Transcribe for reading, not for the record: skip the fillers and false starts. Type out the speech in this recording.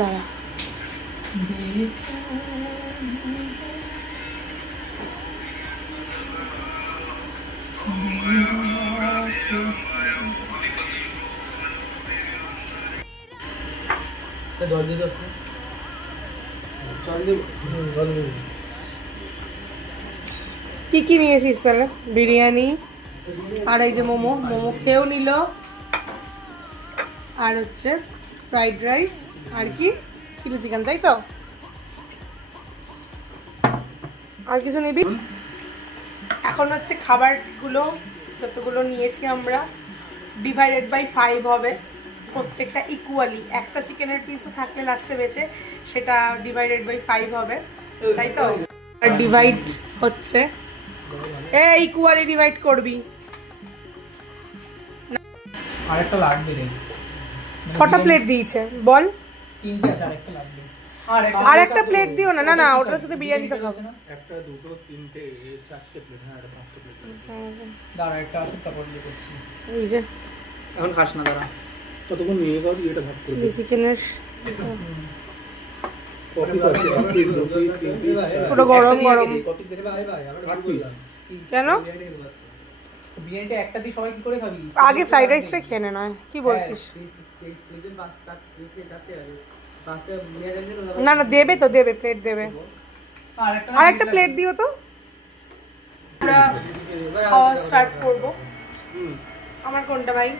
দাঁড়া জল দিয়ে দাও, জল দিয়ে জল দিয়ে। কি কি নিয়েছিস তাহলে? বিরিয়ানি আর এই যে মোমো খেয়েও নিল, আর হচ্ছে ফ্রাইড রাইস, আর কি চিলি চিকেন, তাই তো? আর কিছু নিবি? এখন হচ্ছে খাবারগুলো যতগুলো নিয়েছি আমরা ডিভাইডেড বাই 5 হবে, প্রত্যেকটা ইকুয়ালি। একটা চিকেনের পিসও থাকলে লাস্টে বেঁচে সেটা ডিভাইডেড বাই 5 হবে, তাই তো? আর ডিভাইড হচ্ছে ইকুয়ালি ডিভাইড করবি। আরেকটা লাগবে রে। কটা প্লেট দিয়েছে বল? 3টে আছে, আরেকটা লাগবে। আর একটা প্লেট দিও না। না না, ওটা তো বিরিয়ানিটা খাবো না। একটা দুটো তিনটে চারটে প্লেট, হ্যাঁ এটা পাঁচটা প্লেট। দাঁড়া একটা আসুক তারপর দিয়ে করছি। এই যে এখন খাস না, দাঁড়া। কতক্ষণ নিয়ে যাবি এটা ভাগ করে চিলি চিকেনের কপি আছে, এক পিস দু পিস তিন পিস পুরো গরম গরম। কপি দেখে ভাই ভাই আট পিস। কেন? বিরিয়ানিটা একটা দিয়ে সবাই কি করে খাবি? আগে ফ্রাইড রাইসটা খেয়ে নে, নয় কি বলছিস? না না, দেবে তো, দেবে, প্লেট দেবে। আর একটা প্লেট দিও তো। আমরা খাওয়া স্টার্ট করবো। আমার কোনটা ভাই?